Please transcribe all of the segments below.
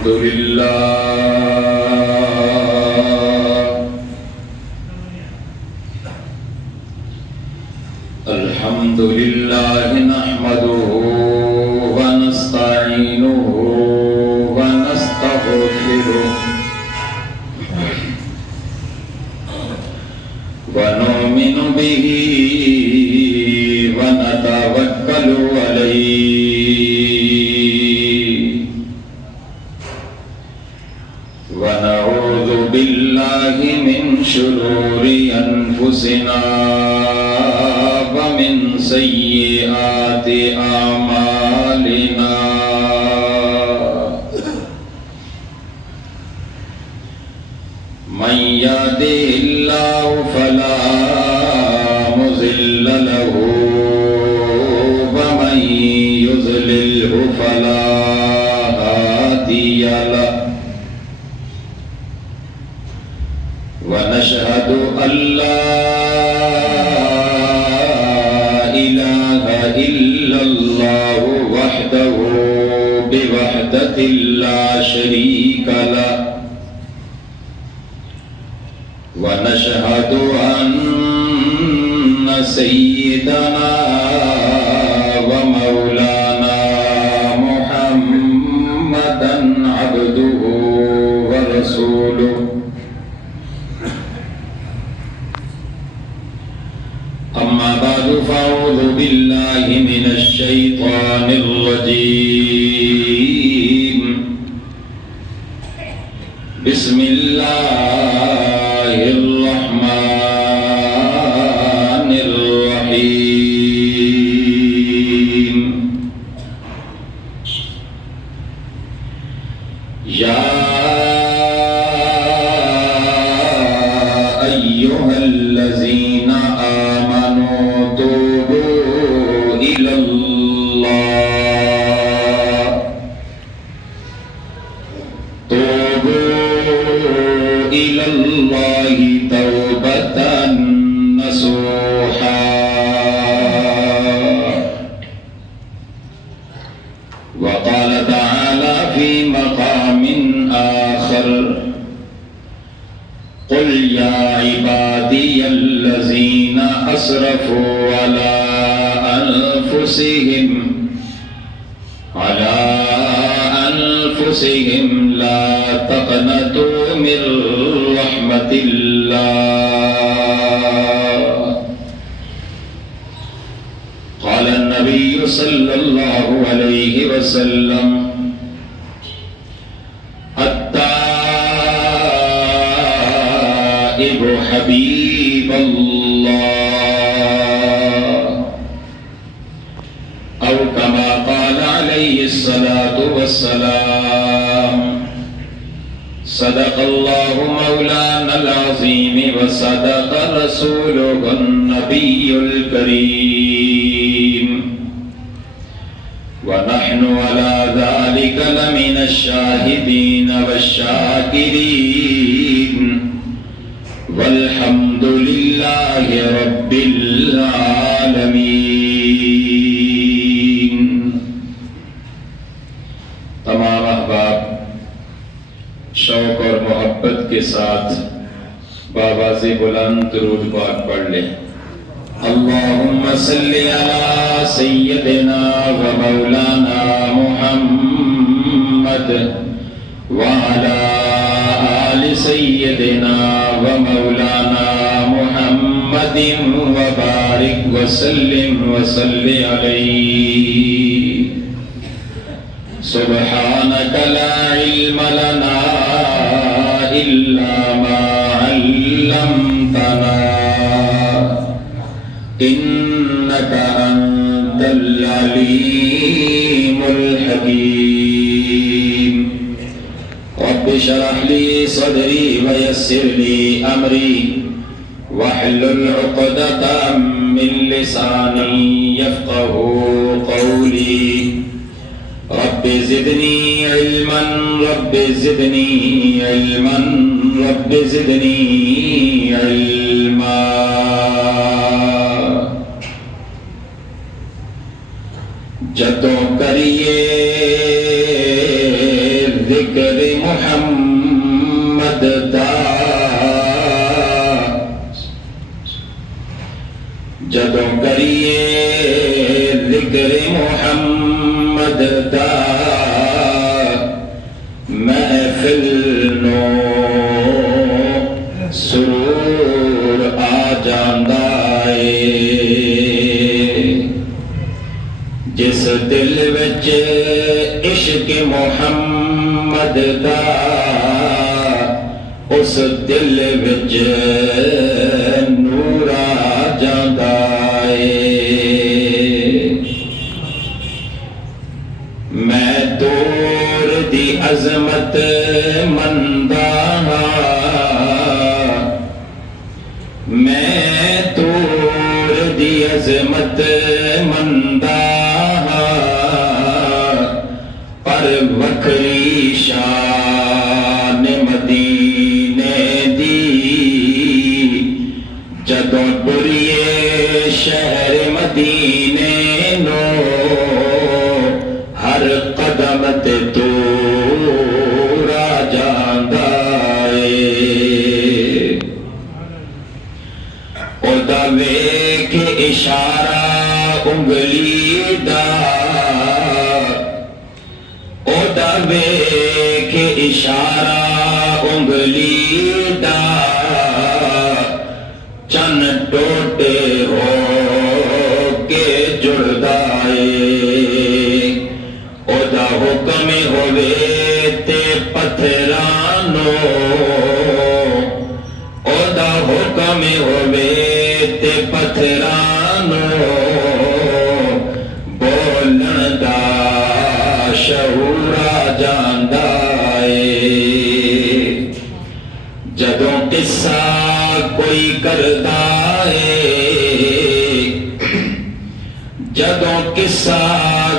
الحمد لله نحمده ونستعينه ونستغفره ونؤمن به ونتوكل عليه ونعوذ بالله من شرور أنفسنا ومن سيئات أعمالنا من يهده الله فلا مضل له ومن يضلله فلا هادي له ونشهد أن لا إله إلا الله وحده بوحدة لا شريك له ونشهد أن سيدنا ومولانا محمدا عبده ورسوله أما بعد فأعوذ بالله من الشيطان الرجيم بسم الله الرحمن الرحيم يا أيها الذين آمنوا توبوا إلى الله توبة نصوحا وقال تعالى في مقام آخر قل يا عبادي الذين أسرفوا على أنفسهم لا تقنطوا من رحمة الله قال النبي صلى الله عليه وسلم التائب حبيب الله أو كما قال عليه الصلاة والسلام صدق الله مولانا العظيم وصدق رسوله النبي الكريم ونحن على ذلك لمن الشاهدين والشاكرين والحمد لله رب العالمين. تمام احباب شوق اور محبت کے ساتھ باواز بلند درود پاک پڑھ لیں. اللہم صلی علی سیدنا و مولانا محمد وعلی آل سیدنا و مولانا محمد وبارک وسلم وصلی علیہ. سبحانک لا علم لنا إلا ما علمتنا إنك أنت العليم الحكيم. رب اشرح لي صدري ويسر لي أمري واحلل عقدة من لساني يفقهوا قولي. رب زدني علما رب زدني علما رب زدني علما. جدوں کریے ذکر محمد دا جدوں کریے ذکر محمد دا محفل نو سرور آ جاندا اے جس دل وچ عشق محمد دا اس دل وچ نور آ جاندا اے میں دور دی عظمت مندا ہاں میں دور دی عظمت مندا پر وکری شان مدینے دی جدوں ٹریے شہر مدینے نو ہر قدم تے دور آ جاندا اے او دا ویکھ اشارہ انگلی دا ویکھ اشارہ انگلی دا چن ٹوٹے ہو کے جڑدا اے او دا حکم ہوے تے پتھراں نو او دا حکم ہوے تے پتھراں نو بولن دا شعور آ جاندا اے جدوں قصہ کوئی کردا اے جدوں قصہ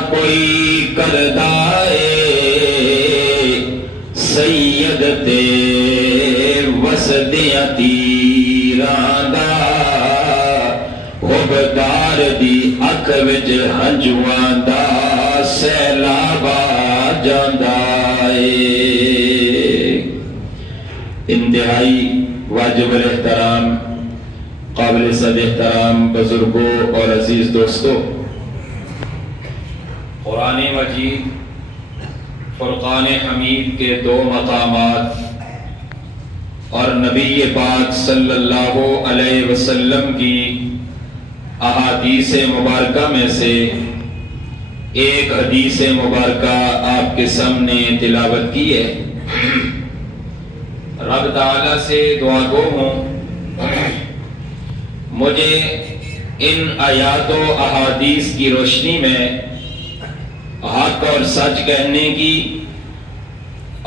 کوئی کردا اے سید تے وسدیاں تیراں دا حبدار دی اکھ وچ ہنجواں دا سیلاب آ جاندا اے انتہائی واجب الاحترام قابل صد احترام بزرگوں اور عزیز دوستوں، قرآن مجید فرقان حمید کے 2 مقامات اور نبی پاک صلی اللہ علیہ وسلم کی احادیث مبارکہ میں سے ایک حدیث مبارکہ آپ کے سامنے تلاوت کی ہے۔ رب تعالیٰ سے دعا گو ہوں مجھے ان آیات و احادیث کی روشنی میں حق اور سچ کہنے کی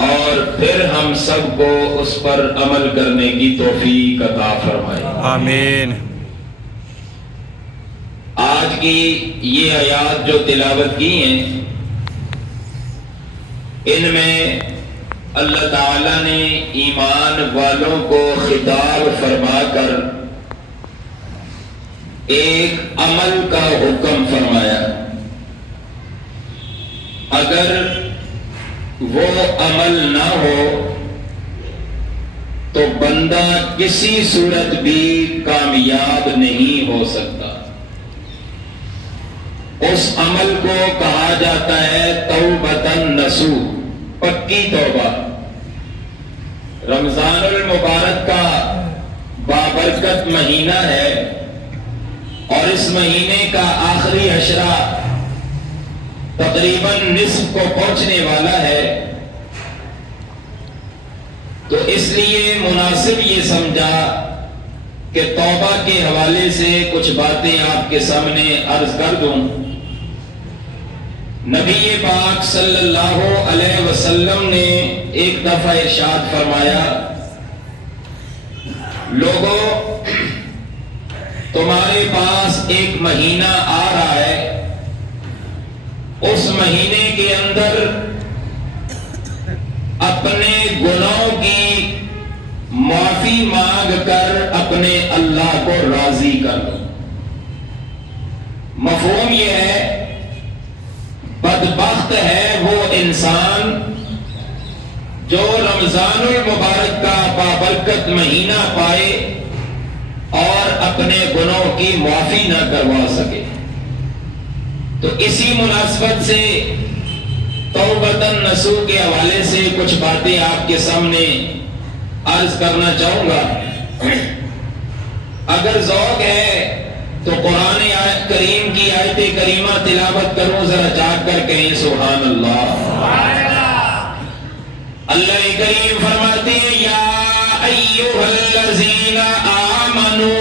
اور پھر ہم سب کو اس پر عمل کرنے کی توفیق عطا فرمائے، آمین۔ آج کی یہ آیات جو تلاوت کی ہیں ان میں اللہ تعالیٰ نے ایمان والوں کو خطاب فرما کر ایک عمل کا حکم فرمایا۔ اگر وہ عمل نہ ہو تو بندہ کسی صورت بھی کامیاب نہیں ہو سکتا۔ اس عمل کو کہا جاتا ہے توبۃ نصوح، پکی توبہ۔ رمضان المبارک کا بابرکت مہینہ ہے اور اس مہینے کا آخری عشرہ تقریباً نصف کو پہنچنے والا ہے، تو اس لیے مناسب یہ سمجھا کہ توبہ کے حوالے سے کچھ باتیں آپ کے سامنے عرض کر دوں۔ نبی پاک صلی اللہ علیہ وسلم نے ایک دفعہ ارشاد فرمایا، لوگوں تمہارے پاس ایک مہینہ آ رہا ہے، اس مہینے کے اندر اپنے گناہوں کی معافی مانگ کر اپنے اللہ کو راضی کر دو۔ مفہوم یہ ہے بدبخت ہے وہ انسان جو رمضان المبارک کا بابرکت مہینہ پائے اور اپنے گناہوں کی معافی نہ کروا سکے. تو اسی مناسبت سے توبۃ نصوح کے حوالے سے کچھ باتیں آپ کے سامنے عرض کرنا چاہوں گا. اگر ذوق ہے تو قرآن کریم کی آیت کریمہ تلاوت کرو، ذرا جاگ کر کہیں سبحان اللہ. اللہ کریم فرماتے ہیں یا ایھا الذین آمنو،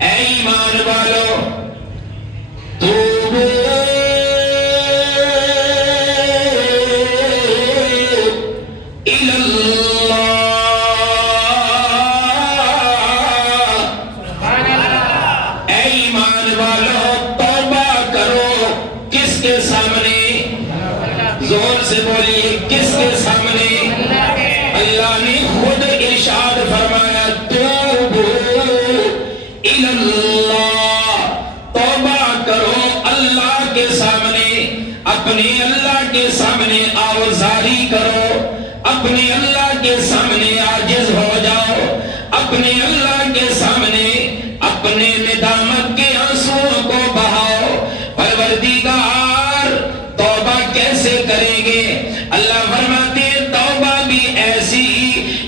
اے ایمان والو، توبو الی اللہ، اے ایمان والو توبہ کرو. کس کے سامنے؟ زور سے بولیے، کس کے سامنے؟ اللہ نے خود ارشاد فرمایا توبو الی اللہ، توبہ کرو اللہ کے سامنے، اپنے اللہ کے سامنے آوزاری کرو، اپنے اللہ کے سامنے عاجز ہو جاؤ، اپنے اللہ کے سامنے اپنے ندامت کے آنسوؤں کو بہاؤ. پروردگار توبہ کیسے کریں گے؟ اللہ فرماتے ہیں توبہ بھی ایسی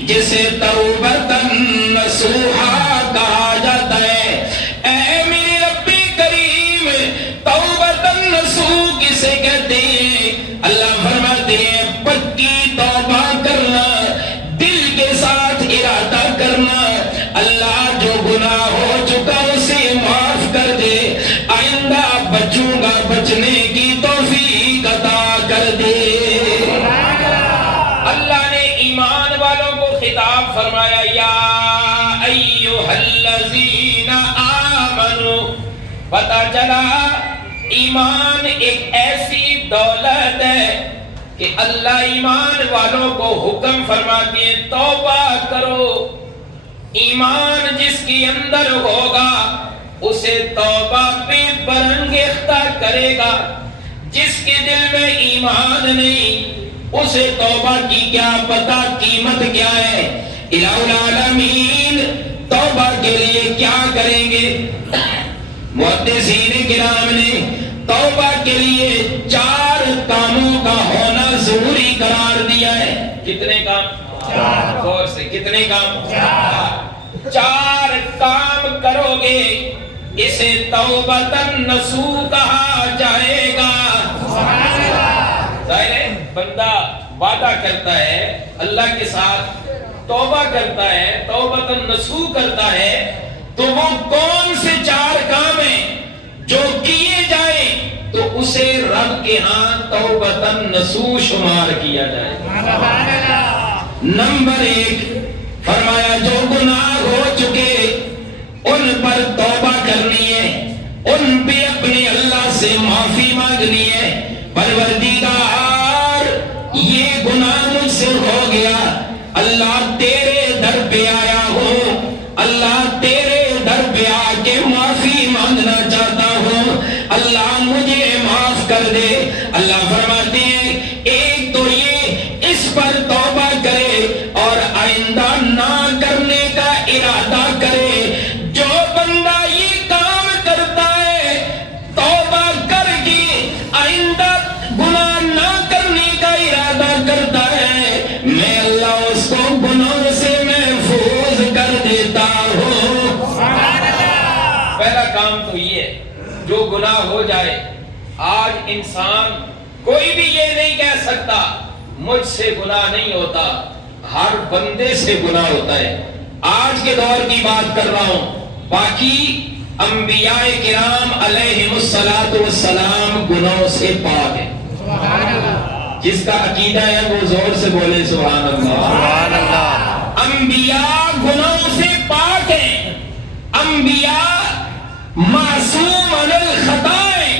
جسے توبۃ نصوحا کہا جاتا ہے. اے میرے رب کریم، توبۃ نصوح کسے کہتے ہیں؟ اللہ فرماتے ہیں پکی توبہ کرنا، دل کے ساتھ ارادہ کرنا، اللہ جو گناہ ہو چکا اسے معاف کر دے، آئندہ بچوں گا بچنے کی توفیق عطا کر دے. اللہ نے ایمان والوں کو خطاب فرمایا یا ایھا الذین آمنو. پتہ چلا ایمان ایک ایسی دولت ہے کہ اللہ ایمان والوں کو حکم فرماتے ہیں توبہ کرو. ایمان جس کے اندر ہوگا اسے توبہ پہ برانگیختہ کرے گا. جس کے دل میں ایمان نہیں اسے توبہ کی کیا پتہ قیمت کیا ہے. الہ العالمین توبہ کے لیے کیا کریں گے؟ محدثین کرام نے توبہ کے لیے 4 کاموں کا ہونا ضروری قرار دیا ہے. کتنے کام؟ 4. غور سے، کتنے کام؟ 4 کام کرو گے اسے توبۃ نصوح کہا جائے گا. ظاہر ہے بندہ وعدہ کرتا ہے اللہ کے ساتھ، توبہ کرتا ہے، توبۃ نصوح کرتا ہے، تو وہ کون سے 4 کام ہیں جو کیے جائیں تو اسے رب کے ہاں توبۃ نصوح شمار کیا جائے. نمبر 1 فرمایا جو گناہ ہو چکے ان پر توبہ کرنی ہے، ان پہ اپنے اللہ سے معافی مانگنی ہے. پروردگار یہ گناہ مجھ سے ہو گیا، اللہ تیرے در پہ آیا ہوں، اللہ تیرے در پہ آ کے معافی مانگنا چاہتا ہوں، اللہ مجھے معاف کر دے. اللہ فرماتے ہیں ایک تو یہ اس پر توبہ کرے اور آئندہ نہ کرنے کا ارادہ کرے. جو بندہ یہ کام کرتا ہے توبہ کر کے آئندہ گناہ نہ کرنے کا ارادہ کرتا ہے، میں اللہ اس کو گناہ سے محفوظ کر دیتا ہوں. پہلا کام تو یہ ہے جو گناہ ہو جائے. آج انسان کوئی بھی یہ نہیں کہہ سکتا مجھ سے گناہ نہیں ہوتا، ہر بندے سے گناہ ہوتا ہے. آج کے دور کی بات کر رہا ہوں، باقی انبیاء کرام علیہم السلام گناہوں سے پاک ہیں. جس کا عقیدہ ہے وہ زور سے بولے سبحان اللہ. انبیاء گناہوں سے پاک ہیں، انبیاء معصوم عن الخطا ہیں.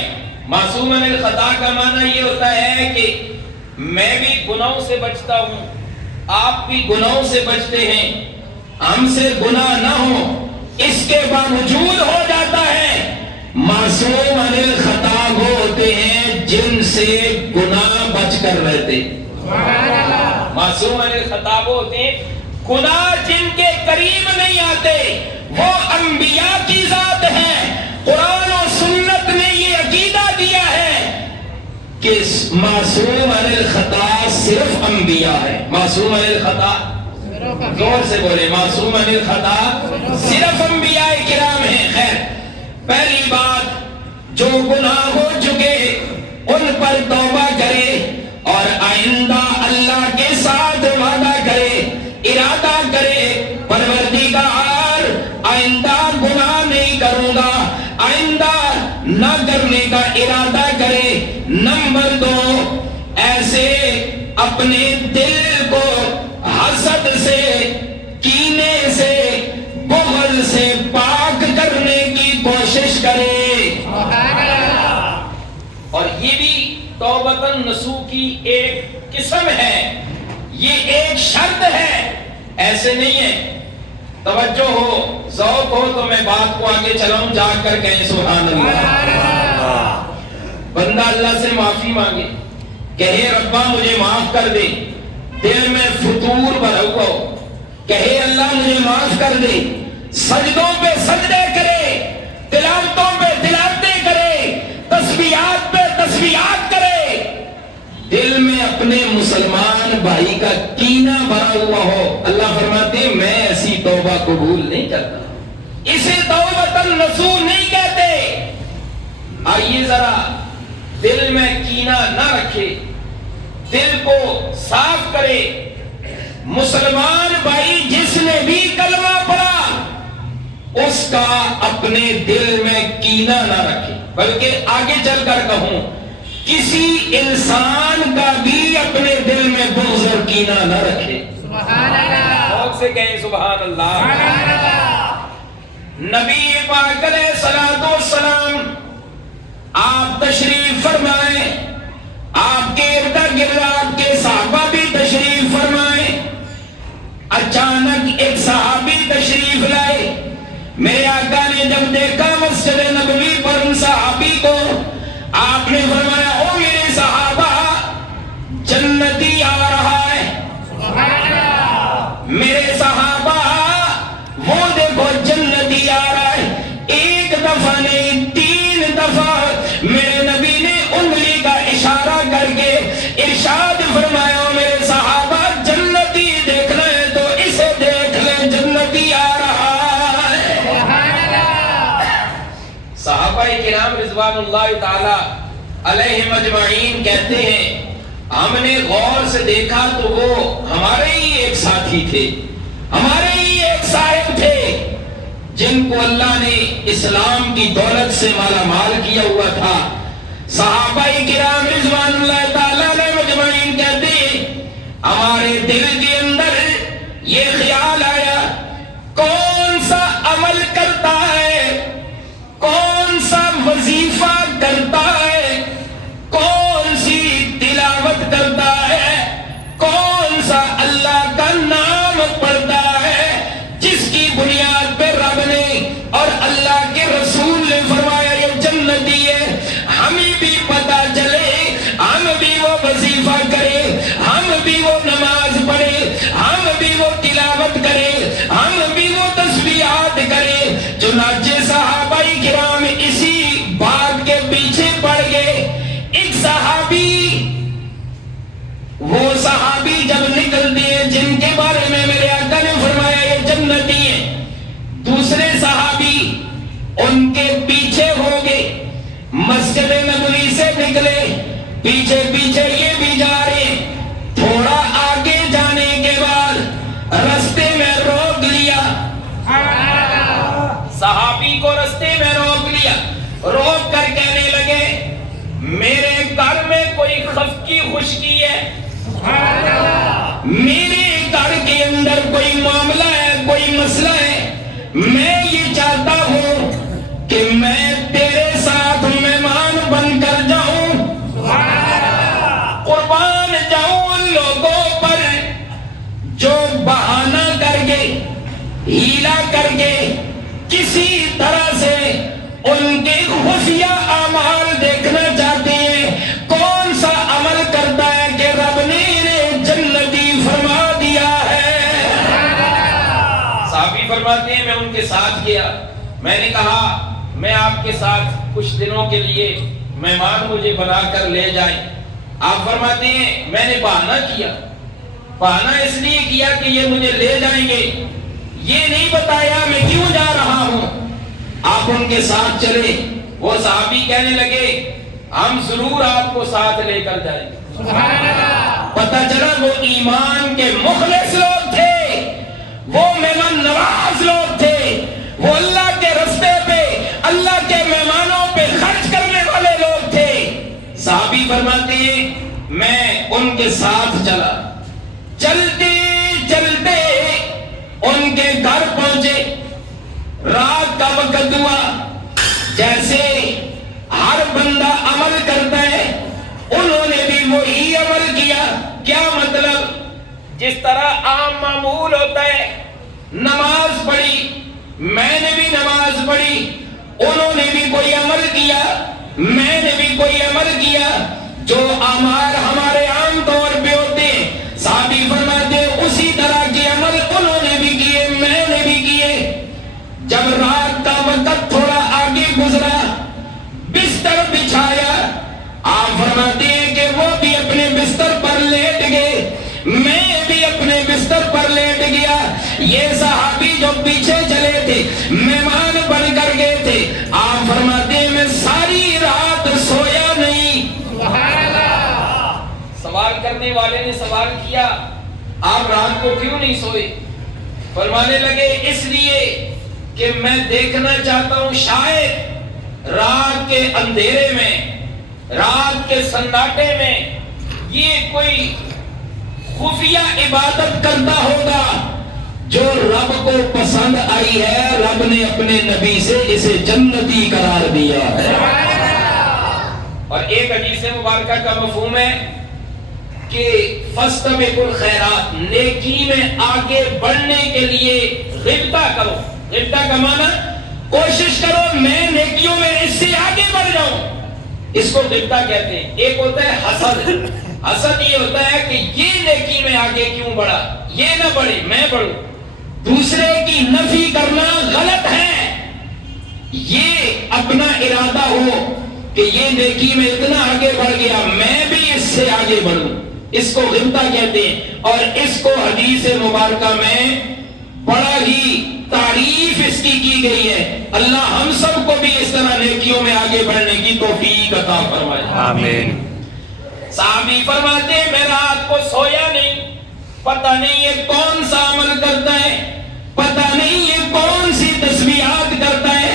معصوم عن الخطا کا معنی یہ ہوتا ہے کہ میں بھی گناہوں سے بچتا ہوں، آپ بھی گناہوں سے بچتے ہیں، ہم سے گناہ نہ ہو، اس کے باوجود ہو جاتا ہے. معصوم عن الخطا وہ ہوتے ہیں جن سے گناہ بچ کر رہتے. معصوم عن الخطا وہ ہوتے ہیں گناہ جن کے قریب نہیں آتے، وہ انبیاء کی ذات ہے۔ قرآن و سنت نے یہ عقیدہ دیا ہے کہ معصوم عن الخطا صرف انبیاء ہے۔ معصوم عن الخطا، زور سے بولے، معصوم عن الخطا صرف انبیاء کرام ہیں۔ خیر، پہلی بات، جو گناہ ہو چکے ان پر توبہ کرے اور آئندہ اللہ کے ساتھ وعدہ کرے، ارادہ کرے، پروردگار آئندہ گناہ نہیں کروں گا، آئندہ نہ کرنے کا ارادہ کرے۔ نمبر 2، ایسے اپنے دل کو حسد سے، کینے سے، بغض سے پاک کرنے کی کوشش کرے۔ اور یہ بھی توبۃ نصوح کی ایک قسم ہے، یہ ایک شرط ہے، ایسے نہیں ہے۔ توجہ ہو، ذوق ہو تو میں بات کو آگے چلاؤں، جا کر کہیں سبحان اللہ۔ بندہ اللہ سے معافی مانگے، کہے ربا مجھے معاف کر دے، دل میں فتور بھرا ہوا ہو، کہے اللہ مجھے معاف کر دے، سجدوں پہ سجدے کرے، تلاوتوں پہ تلاوتیں کرے، تسبیحات پہ تسبیحات کرے، دل میں اپنے مسلمان بھائی کا کینہ بھرا ہوا ہو، اللہ فرماتے ہیں میں ایسی توبہ قبول نہیں کرتا، اسے توبۃ نصوح نہیں کہتے۔ آئیے ذرا دل میں کینہ نہ رکھے، دل کو صاف کرے۔ مسلمان بھائی جس نے بھی کلمہ پڑھا اس کا اپنے دل میں کینہ نہ رکھے، بلکہ آگے چل کر کہوں کسی انسان کا بھی اپنے دل میں بغض اور کینہ نہ رکھے۔ سبحان اللہ، لوگ سے کہیں سبحان اللہ۔ نبی پاک علیہ الصلوۃ والسلام آپ تشریف فرمائیں، آپ کے ارد گرد آپ کے صحابہ بھی تشریف فرمائیں، اچانک ایک صحابی تشریف لائے۔ میرے آقا نے جب دیکھا مسجد نبوی پر ان صحابی کو، آپ نے فرمایا او میرے صحابہ، جنتی آ رہا ہے۔ میرے صحابہ وہ دیکھو جنتی آ رہا ہے۔ ایک دفعہ نہیں 3 دفعہ میرے نبی نے انگلی کا اشارہ کر کے ارشاد فرمایا میرے صحابہ جنتی دیکھنا ہے تو اسے دیکھ لیں، جنتی آ رہا ہے۔ صحابہ کرام رضوان اللہ تعالی علیہم اجمعین کہتے ہیں ہم نے غور سے دیکھا تو وہ ہمارے ہی ایک ساتھی تھے، ہمارے ہی ایک صاحب تھے جن کو اللہ نے اسلام کی دولت سے مالا مال کیا ہوا تھا۔ صحابہ کرام رضوان اللہ تعالی علیہم اجمعین کہتے ہیں ہمارے دل کے اندر یہ خیال آیا کون سا عمل کرتا ہے، کون سا وظیفہ کرتا ہے، کون سی تلاوت کرتا ہے، کون سا اللہ کا نام پڑھتا ہے جس کی بنیاد پہ رب نے اور اللہ کے رسول نے فرمایا یہ جنتی ہے۔ ہمیں بھی پتا چلے، ہم بھی وہ وظیفہ کرے، ہم بھی وہ نماز پڑھے، ہم بھی وہ تلاوت کرے، ہم بھی وہ تسبیحات کرے۔ چنانچہ صحابہ کرام اسی بات کے پیچھے پڑ گئے۔ ایک صحابی، وہ صحابی جب نکلتے ہیں جن کے بارے میں میرے آقا نے فرمایا یہ جنتی ہیں، دوسرے صحابی ان کے پیچھے ہو گئے، مسجد نبوی سے نکلے، پیچھے پیچھے یہ بھی جا رہے ہیں۔ تھوڑا آگے جانے کے بعد رستے میں روک لیا، صحابی کو رستے میں روک لیا، روک کر کہنے لگے میرے گھر میں کوئی خفقی خشکی ہے، میرے گھر کے اندر کوئی معاملہ ہے، کوئی مسئلہ ہے، میں یہ چاہتا ہوں کہ میں تیرے ساتھ مہمان بن کر جاؤں، قربان جاؤں ان لوگوں پر جو بہانہ کر کے، ہیلا کر کے، کسی طرح سے ان کے خفیہ اعمال دیکھنا چاہتے ہیں، کون سا عمل کرتا ہے کہ رب نے انہیں جنتی ان کے ساتھ گیا. میں نے کہا میں آپ کے ساتھ کچھ دنوں کے لیے مہمان مجھے بنا کر لے جائیں. آپ فرماتے ہیں میں نے بہانہ کیا. بہانہ اس لیے کیا کہ یہ مجھے لے جائیں گے, یہ نہیں بتایا میں کیوں جا رہا ہوں. آپ ان کے ساتھ چلے. وہ صحابی کہنے لگے ہم ضرور آپ کو ساتھ لے کر جائیں گے. پتہ چلا وہ ایمان کے مخلص لوگ تھے, وہ مہمان نواز لوگ تھے, وہ اللہ کے رستے پہ اللہ کے مہمانوں پہ خرچ کرنے والے لوگ تھے. صحابی فرماتے ہیں میں ان کے ساتھ چلا. چلتے چلتے ان کے گھر پہنچے. رات کا وقت ہوا. جیسے ہر بندہ عمل کرتا ہے انہوں نے بھی وہی عمل کیا. کیا مطلب؟ جس طرح عام معمول ہوتا ہے, نماز پڑھی, میں نے بھی نماز پڑھی, انہوں نے بھی کوئی عمل کیا, میں نے بھی کوئی عمل کیا, جو اعمال ہمارے عام طور پہ ہوتے ہیں. صحابی فرماتے ہیں اسی طرح کے عمل انہوں نے بھی کیے, میں نے بھی کیے. جب رات کا وقت تھوڑا آگے گزرا, بستر بچھایا. آپ فرماتے ہیں کہ وہ بھی اپنے بستر پر لیٹ گئے, میں بھی اپنے بستر پر لیٹ گیا. یہ صحابی جو پیچھے چلے تھے مہمان بن کر گئے تھے. آپ فرماتے ہیں میں ساری رات سویا نہیں. سوال کرنے والے نے سوال کیا آپ رات کو کیوں نہیں سوئے؟ فرمانے لگے اس لیے کہ میں دیکھنا چاہتا ہوں شاید رات کے اندھیرے میں, رات کے سناٹے میں یہ کوئی خفیہ عبادت کرتا ہوگا جو رب کو پسند آئی ہے. رب نے اپنے نبی سے اسے جنتی قرار دیا ہے. اور ایک حدیث مبارکہ کا مفہوم ہے کہ فاستبقوا الخیرات, نیکی میں آگے بڑھنے کے لیے غبطہ کرو. غبطہ کا معنی کوشش کرو میں نیکیوں میں اس سے آگے بڑھ جاؤں. اس کو غبطہ کہتے ہیں. ایک ہوتا ہے حسد. حسد یہ ہوتا ہے کہ یہ نیکی میں آگے کیوں بڑھا, یہ نہ بڑھے میں بڑھوں. دوسرے کی نفی کرنا غلط ہے. یہ اپنا ارادہ ہو کہ یہ نیکی میں اتنا آگے بڑھ گیا میں بھی اس سے آگے بڑھوں, اس کو غبطہ کہتے ہیں. اور اس کو حدیث مبارکہ میں بڑا ہی تعریف اس کی گئی ہے. اللہ ہم سب کو بھی اس طرح نیکیوں میں آگے بڑھنے کی توفیق عطا فرمائے. آمین. صحابی فرماتے ہیں میں رات کو سویا نہیں. پتہ نہیں یہ کون سا عمل کرتا ہے, پتہ نہیں یہ کون سی تسبیحات کرتا ہے.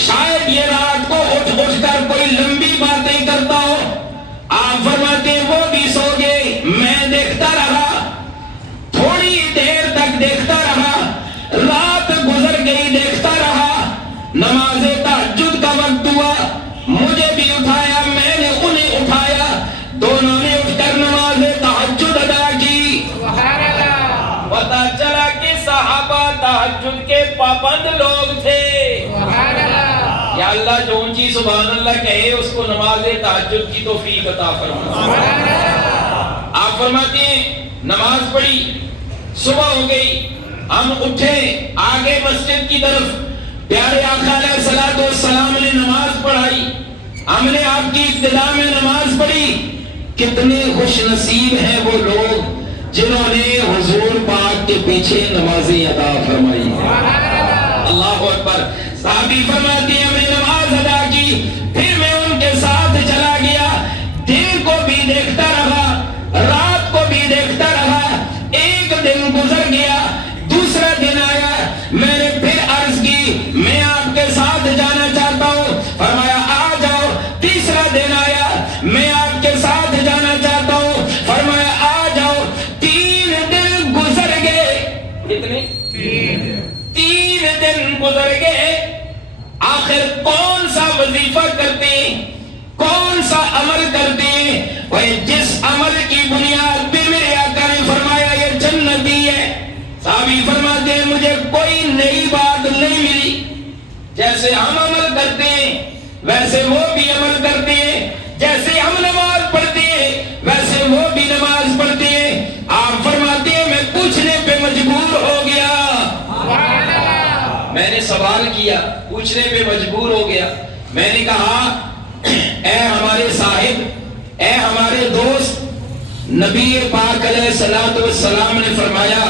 شاید یہ رات کو اٹھ کر کوئی لمبی باتیں کرتا ہو. آپ فرماتے ہیں وہ بھی سو گئے, میں دیکھتا رہا, تھوڑی دیر تک دیکھتا رہا, رات گزر گئی دیکھتا رہا. نماز تہجد کا وقت ہوا, مجھے بھی اٹھایا, میں نے انہیں اٹھایا, دونوں نے اٹھ کر نماز تہجد ادا کی. پتہ چلا کہ صحابہ تہجد کے پابند لوگ تھے. یا اللہ جو اونچی سبحان اللہ کہے اس کو نماز تہجد کی توفیق عطا فرمائے. آپ فرماتے ہیں نماز پڑھی, صبح ہو گئی, ہم اٹھے آگے مسجد کی طرف. پیارے آقا علیہ الصلوۃ والسلام نے نماز پڑھائی, ہم نے آپ کی ابتدا میں نماز پڑھی. کتنے خوش نصیب ہیں وہ لوگ جنہوں نے حضور پاک کے پیچھے نمازیں ادا فرمائی. اللہ اکبر. صحابی فرماتے ہیں ہم نے نماز ادا کی, پھر میں ان کے ساتھ چلا گیا. دن کو بھی دیکھتا رہا, رات کو بھی دیکھتا رہا. ایک دن گزر گیا, دوسرا دن آیا, میں نے پھر عرض کی میں آپ کے ساتھ جانا چاہتا ہوں. فرمایا آ جاؤ. تیسرا دن آیا, میں آپ کے ساتھ جانا چاہتا ہوں. فرمایا آ جاؤ. 3 دن گزر گئے. کتنے؟ 3 دن گزر گئے. آخر کون سا وظیفہ کرتے ہیں, کون سا عمل کرتے ہیں, وہ جس عمل کی بنیاد پہ میرے آقا نے فرمایا یہ جنتی ہے. صحابی فرماتے ہیں مجھے کوئی نئی بات نہیں ملی. جیسے ہم عمل کرتے ہیں ویسے وہ بھی عمل کرتے ہیں, جیسے ہم نماز پڑھتے ہیں ویسے وہ بھی نماز پڑھتے ہیں. آپ فرماتے ہیں میں پوچھنے پہ مجبور ہو گیا. میں میں نے سوال کیا, پوچھنے پہ مجبور ہو گیا. میں نے کہا اے ہمارے صاحب, اے ہمارے دوست, نبی پاک علیہ الصلوۃ والسلام نے فرمایا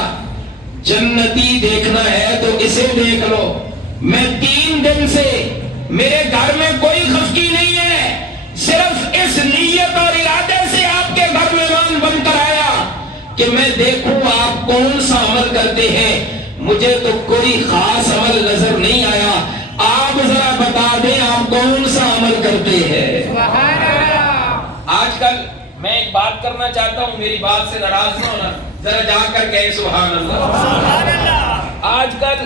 جنتی دیکھنا ہے تو اسے دیکھ لو. میں 3 دن سے میرے گھر میں کوئی خفگی نہیں ہے, صرف اس نیت اور ارادے سے آپ کے گھر مہمان بن کر آیا کہ میں دیکھوں آپ کون سا عمل کرتے ہیں. مجھے تو کوئی خاص عمل نظر نہیں آیا, آپ ذرا بتا دیں آپ کون سا عمل کرتے ہیں. سبحان اللہ. آج کل میں ایک بات کرنا چاہتا ہوں, میری بات سے ناراض نہ ہونا, ذرا جا کر کہیں سبحان اللہ. سبحان اللہ. آج کل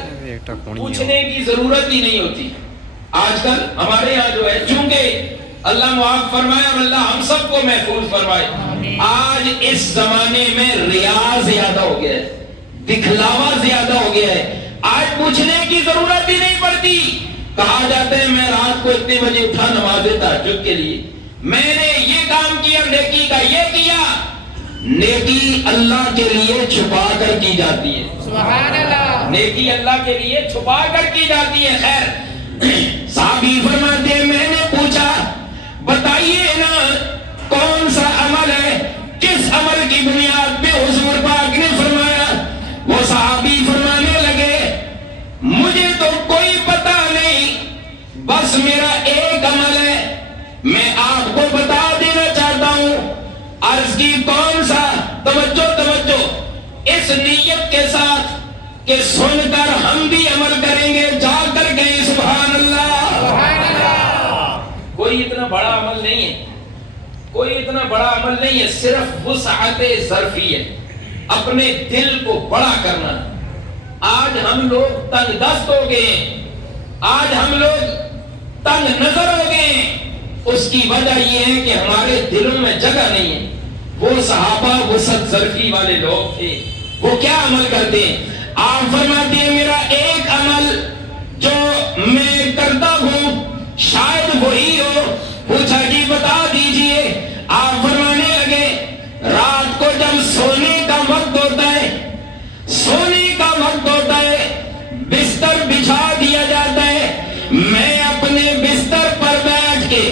پوچھنے کی ضرورت ہی نہیں ہوتی. آج کل ہمارے یہاں جو ہے, چونکہ اللہ معاف فرمائے اور اللہ ہم سب کو محفوظ فرمائے, آج اس زمانے میں ریا زیادہ ہو گیا ہے, دکھلاوا زیادہ ہو گیا ہے. آج پوچھنے کی ضرورت ہی نہیں پڑتی. کہا جاتا ہے میں رات کو اتنے بجے اٹھا نماز تہجد کے لیے, میں نے یہ کام کیا, نیکی کا یہ کیا. نیکی اللہ کے لیے چھپا کر کی جاتی ہے. سبحان اللہ. نیکی اللہ کے لیے چھپا کر کی جاتی ہے. خیر, صحابی فرماتے ہیں میں نے پوچھا بتائیے نا کون سا عمل ہے, کس عمل کی بنیاد پہ حضور پاک نے فرمایا. وہ صحابی فرمانے لگے مجھے تو کوئی پتہ نہیں, بس میرا ایک عمل ہے, میں آپ کو بتا دینا چاہتا ہوں. عرض کی کون سا؟ توجہ توجہ, اس نیت کے ساتھ کہ سن کر ہم بھی عمل کریں گے, جا کر گئے سبحان اللہ. سبحان اللہ. کوئی اتنا بڑا عمل نہیں ہے, کوئی اتنا بڑا عمل نہیں ہے, صرف وسعت ظرفی ہے, اپنے دل کو بڑا کرنا. آج ہم لوگ تنگ دست ہو گئے ہیں, آج ہم لوگ تنگ نظر ہو گئے ہیں. اس کی وجہ یہ ہے کہ ہمارے دلوں میں جگہ نہیں ہے. وہ صحابہ وسعت ظرفی والے لوگ تھے, وہ کیا عمل کرتے ہیں؟ آپ فرماتے ہیں میرا ایک عمل جو میں کرتا ہوں شاید وہی ہو. پوچھا جی بتا دیجئے. آپ فرمانے لگے رات کو جب سونے کا وقت ہوتا ہے, سونے کا وقت ہوتا ہے, بستر بچھا دیا جاتا ہے, میں اپنے بستر پر بیٹھ کے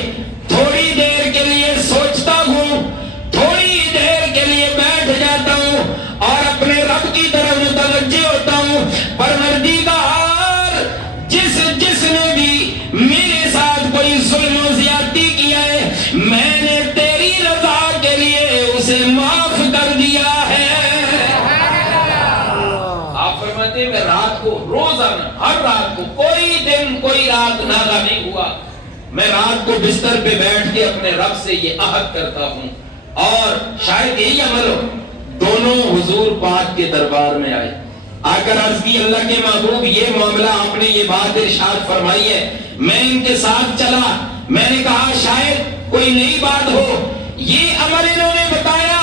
تھوڑی دیر کے لیے سوچتا ہوں, تھوڑی دیر کے لیے بیٹھ جاتا ہوں اور اپنے رب کی طرف متوجہ ہوتا ہوں. پروردگار جس نے بھی میرے ساتھ کوئی ظلم و زیادتی کیا ہے, میں نے تیری رضا کے لیے اسے معاف کر دیا ہے. آپ فرماتے ہیں میں رات کو روزانہ ہر رات کو, کوئی دن کوئی رات ناغا نہیں ہوا, میں رات کو بستر پہ بیٹھ کے اپنے رب سے یہ عہد کرتا ہوں. اور شاید یہی عمل ہو, دونوں حضور پاک کے دربار میں آئے, آ کر عرض کی اللہ کے محبوب یہ معاملہ آپ نے یہ بات ارشاد فرمائی ہے. میں ان کے ساتھ چلا, میں نے کہا شاید کوئی نئی بات ہو, یہ عمل انہوں نے بتایا.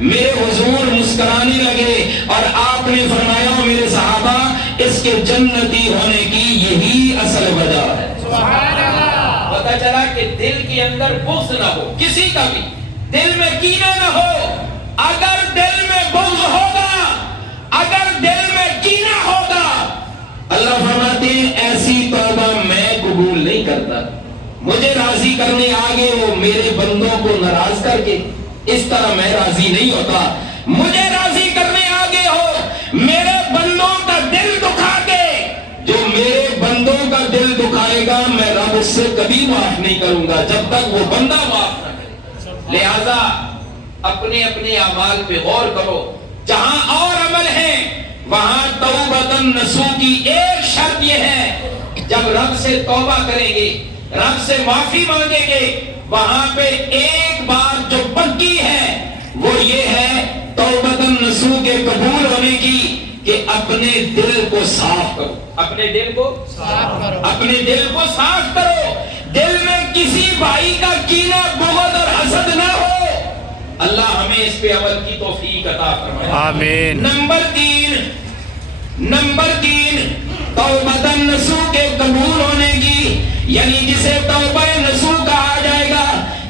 میرے حضور مسکرانے لگے اور آپ نے فرمایا میرے صحابہ اس کے جنتی ہونے کی یہی اصل وجہ ہے. سبحان اللہ. پتہ چلا کہ دل کے اندر بغض نہ ہو, کسی کا بھی دل میں کینہ نہ ہو. اگر دل میں بغض ہوگا, اگر دل میں کینہ ہوگا, اللہ فرماتے ہیں ایسی توبہ میں قبول نہیں کرتا. مجھے راضی کرنے آگے وہ میرے بندوں کو ناراض کر کے, اس طرح میں راضی نہیں ہوتا. مجھے راضی کرنے آگے ہو, میرے بندوں کا دل دکھا کے, جو میرے بندوں کا دل دکھائے گا میں رب اس سے کبھی معاف نہیں کروں گا جب تک وہ بندہ معاف نہ کرے. لہذا اپنے اپنے اعمال پہ غور کرو. جہاں اور عمل ہیں وہاں توبۃ نصوح کی ایک شرط یہ ہے, جب رب سے توبہ کریں گے, رب سے معافی مانگیں گے, وہاں پہ ایک بات جو پکی ہے وہ یہ ہے توبۃ نصوح کے قبول ہونے کی کہ اپنے دل کو صاف کرو. اپنے دل کو صاف کرو, اپنے دل کو صاف کرو. دل میں کسی بھائی کا کینہ, بغض اور حسد نہ ہو. اللہ ہمیں اس پہ عمل کی توفیق عطا فرمائے. آمین. نمبر 3 توبۃ نصوح کے قبول ہونے کی, یعنی جسے توبہ نصوح کہا جائے گا.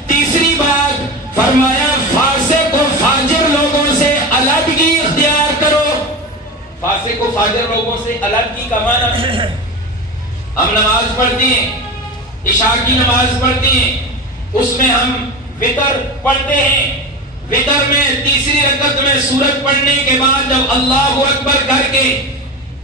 تیسری بات فرمایا فاسق و فاجر لوگوں سے علیحدگی اختیار کرو. فاسق و فاجر لوگوں سے علیحدگی کا معنی ہم نماز پڑھتے ہیں، عشاء کی نماز پڑھتے ہیں، اس میں ہم وتر پڑھتے ہیں، وتر میں تیسری رکعت میں سورت پڑھنے کے بعد جب اللہ اکبر کر کے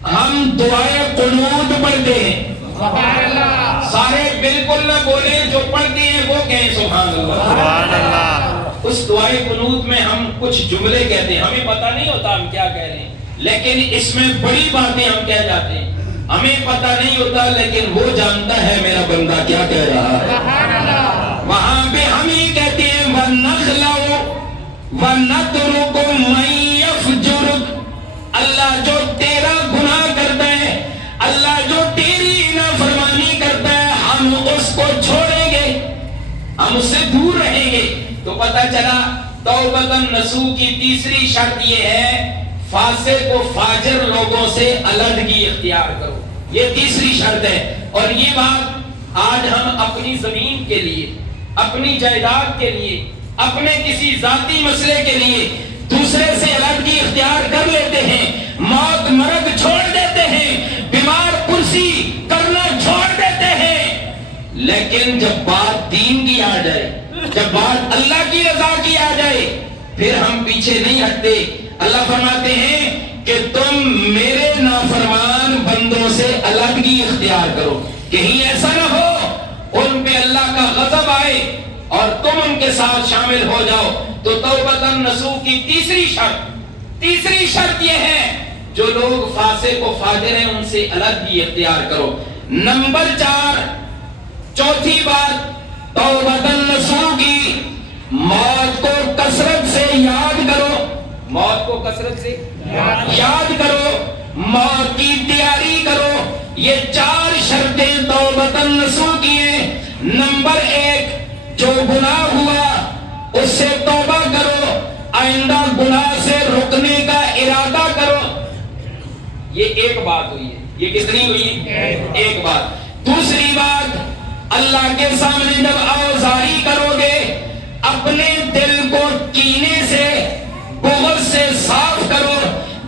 ہم دعائے قنوت پڑھتے ہیں۔ سبحان اللہ، سارے بالکل نہ بولیں، جو پڑھتے ہیں وہ کہیں سبحان اللہ۔ سبحان اللہ۔ اس دعائے قنوت میں ہم کچھ جملے کہتے ہیں، ہمیں پتہ نہیں ہوتا ہم کیا کہہ رہے ہیں، لیکن اس میں بڑی باتیں ہم کہہ جاتے ہیں، ہمیں پتہ نہیں ہوتا لیکن وہ جانتا ہے میرا بندہ کیا کہہ رہا ہے۔ سبحان اللہ۔ وہاں پہ ہم ہی کہتے ہیں وَنَخْلَعُ وَنَتْرُكُ مَن يَفْجُرُكَ، اللہ جو تیرا گناہ کرتا ہے، اللہ جو تیری نافرمانی کرتا ہے، ہم اس کو چھوڑیں گے، ہم اس سے دور رہیں گے۔ تو پتہ چلا توبۃ نصوح کی تیسری شرط یہ ہے فاسق و فاجر لوگوں سے علیحدگی اختیار کرو، یہ تیسری شرط ہے۔ اور یہ بات آج ہم اپنی زمین کے لیے، اپنی جائیداد کے لیے، اپنے کسی ذاتی مسئلے کے لیے دوسرے سے علیحدگی اختیار کر لیتے ہیں، موت مرگ چھوڑ دیتے ہیں، بیمار کرسی کرنا چھوڑ دیتے ہیں، لیکن جب بات دین کی آ جائے، جب بات اللہ کی رضا کی آ جائے، پھر ہم پیچھے نہیں ہٹتے۔ اللہ فرماتے ہیں کہ تم میرے نافرمان بندوں سے علیحدگی اختیار کرو، کہیں ایسا نہ ہو ان پہ اللہ کا غضب آئے اور تم ان کے ساتھ شامل ہو جاؤ۔ تو توبۃ نصوح کی تیسری شرط یہ ہے جو لوگ فاسق و فاجر ہیں ان سے علیحدگی اختیار کرو۔ نمبر 4، چوتھی بات توبۃ نصوح کی، موت کو کثرت سے یاد کرو، موت کو کثرت سے یاد کرو، موت کی تیاری کرو۔ یہ 4 شرطیں توبۃ نصوح کی ہیں۔ نمبر 1، جو گناہ ہوا اس سے توبہ کرو، آئندہ گناہ سے رکنے کا ارادہ کرو۔ یہ ایک بات ہوئی ہے، یہ کتنی ہوئی؟ ایک بات۔ دوسری بات، اللہ کے سامنے جب آوازاری کرو گے اپنے دل کو کینے سے بغض سے صاف کرو،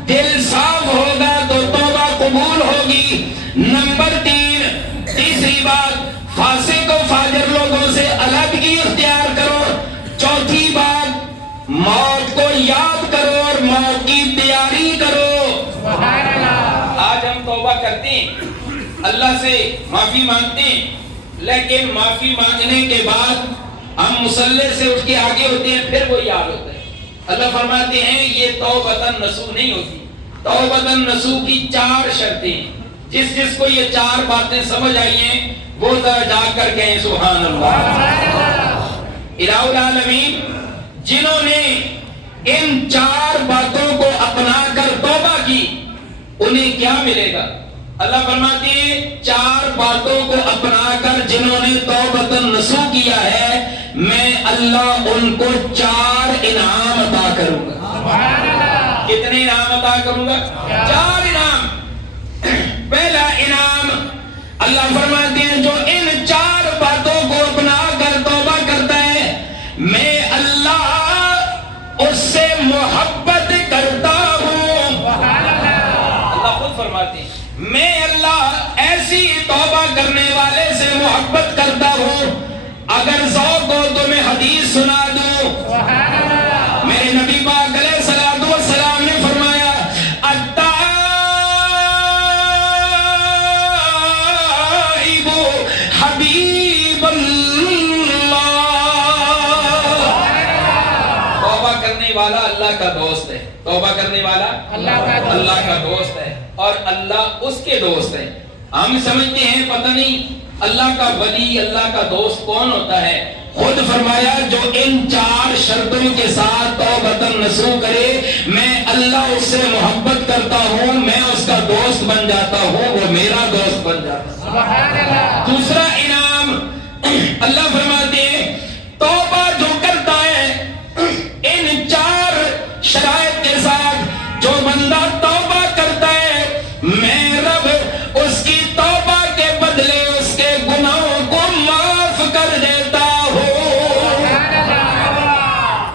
دل صاف ہوگا تو توبہ قبول ہوگی۔ نمبر 3، تیسری بات، فاسق و فاجر لوگوں سے علیحدگی اختیار کرو۔ چوتھی بات، موت کو یاد کرو اور موت کی تیاری کرو۔ سبحان اللہ۔ آج ہم توبہ کرتے ہیں، اللہ سے معافی مانگتے ہیں، لیکن معافی مانگنے کے بعد ہم مصلی سے اٹھ کے آگے ہوتے ہیں، پھر وہ یاد ہوتا ہے۔ اللہ فرماتے ہیں یہ توبۃ نصوح نہیں ہوتی۔ توبۃ نصوح کی 4 شرطیں ہیں، جس کو یہ 4 باتیں سمجھ آئی ہیں وہ ذرا جا کر کہیں سبحان اللہ۔ الہ العالمین، جنہوں نے ان 4 باتوں کو اپنا کر توبہ کی انہیں کیا ملے گا؟ اللہ فرماتے ہیں 4 باتوں کو اپنا کر جنہوں نے توبۃ نصوح کیا ہے میں اللہ ان کو 4 انعام عطا کروں گا۔ کتنے انعام عطا کروں گا؟ 4 انعام۔ پہلا انعام اللہ فرماتے ہیں جو ان 4 باتوں کو اپنا کر توبہ کرتا ہے میں اللہ اس سے محبت کرتا ہوں۔ اللہ خود فرماتے ہیں میں اللہ ایسی توبہ کرنے والے سے محبت کرتا ہوں، اگر ذوق ہو تو میں حدیث سنا دوں۔ میرے نبی پاک علیہ الصلوۃ والسلام نے فرمایا التائب حبیب اللہ، توبہ کرنے والا اللہ کا دوست ہے، توبہ کرنے والا اللہ کا دوست ہے اور اللہ اس کے دوست ہے۔ ہم سمجھتے ہیں پتہ نہیں اللہ کا ولی، اللہ کا دوست کون ہوتا ہے؟ خود فرمایا جو ان 4 شرطوں کے ساتھ توبۃ نصوح کرے میں اللہ اس سے محبت کرتا ہوں، میں اس کا دوست بن جاتا ہوں، وہ میرا دوست بن جاتا ہے۔ دوسرا انعام اللہ فرماتے ہیں توبہ جو کرتا ہے ان 4 شرائط کے ساتھ، جو بندہ توبہ کرتا ہے میں رب اس کی توبہ کے بدلے اس کے گناہوں کو معاف کر دیتا ہوں۔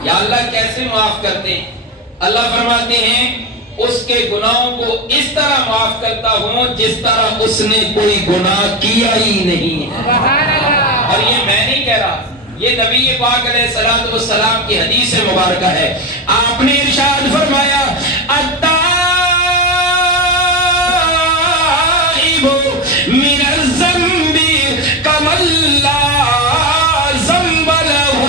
یا اللہ کیسے معاف کرتے ہیں؟ اللہ فرماتے ہیں اس کے گناہوں کو اس طرح معاف کرتا ہوں جس طرح اس نے کوئی گناہ کیا ہی نہیں ہے۔ اور یہ میں نہیں کہہ رہا، یہ نبی پاک علیہ الصلوۃ والسلام کی حدیث مبارکہ ہے۔ آپ نے ارشاد فرمایا التائب من الذنب کمن لا ذنب له۔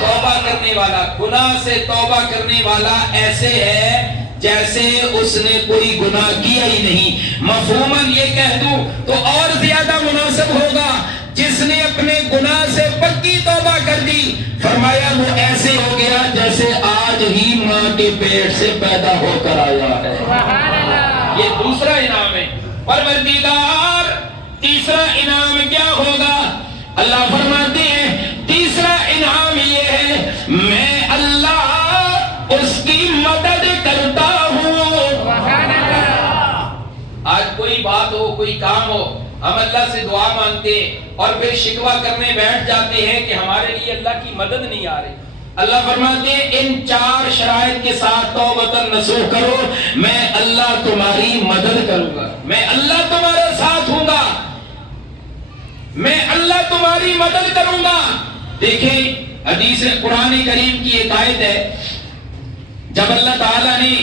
توبہ کرنے والا، گناہ سے توبہ کرنے والا ایسے ہے جیسے اس نے کوئی گناہ کیا ہی نہیں۔ مفہوماً یہ کہہ دوں تو اور زیادہ مناسب ہوگا، جس نے اپنے گناہ سے پکی توبہ کر دی، فرمایا وہ ایسے ہو گیا جیسے آج ہی ماں کے پیٹ سے پیدا ہو کر آیا ہے۔ یہ دوسرا انعام ہے۔ پروردگار تیسرا انعام کیا ہوگا؟ اللہ فرماتے ہیں تیسرا انعام یہ ہے میں اللہ اس کی مدد کرتا ہوں۔ آج کوئی بات ہو، کوئی کام ہو، ہم اللہ سے دعا مانگتے ہیں اور پھر شکوہ کرنے بیٹھ جاتے ہیں کہ ہمارے لیے اللہ کی مدد نہیں آ رہی۔ اللہ فرماتے ہیں ان 4 شرائط کے ساتھ توبۃ نصوح کرو، میں اللہ تمہاری مدد کروں گا، میں اللہ تمہارے ساتھ ہوں گا، میں اللہ تمہاری مدد کروں گا۔ دیکھیں حدیث قرآن کریم کی ایک آیت ہے، جب اللہ تعالیٰ نے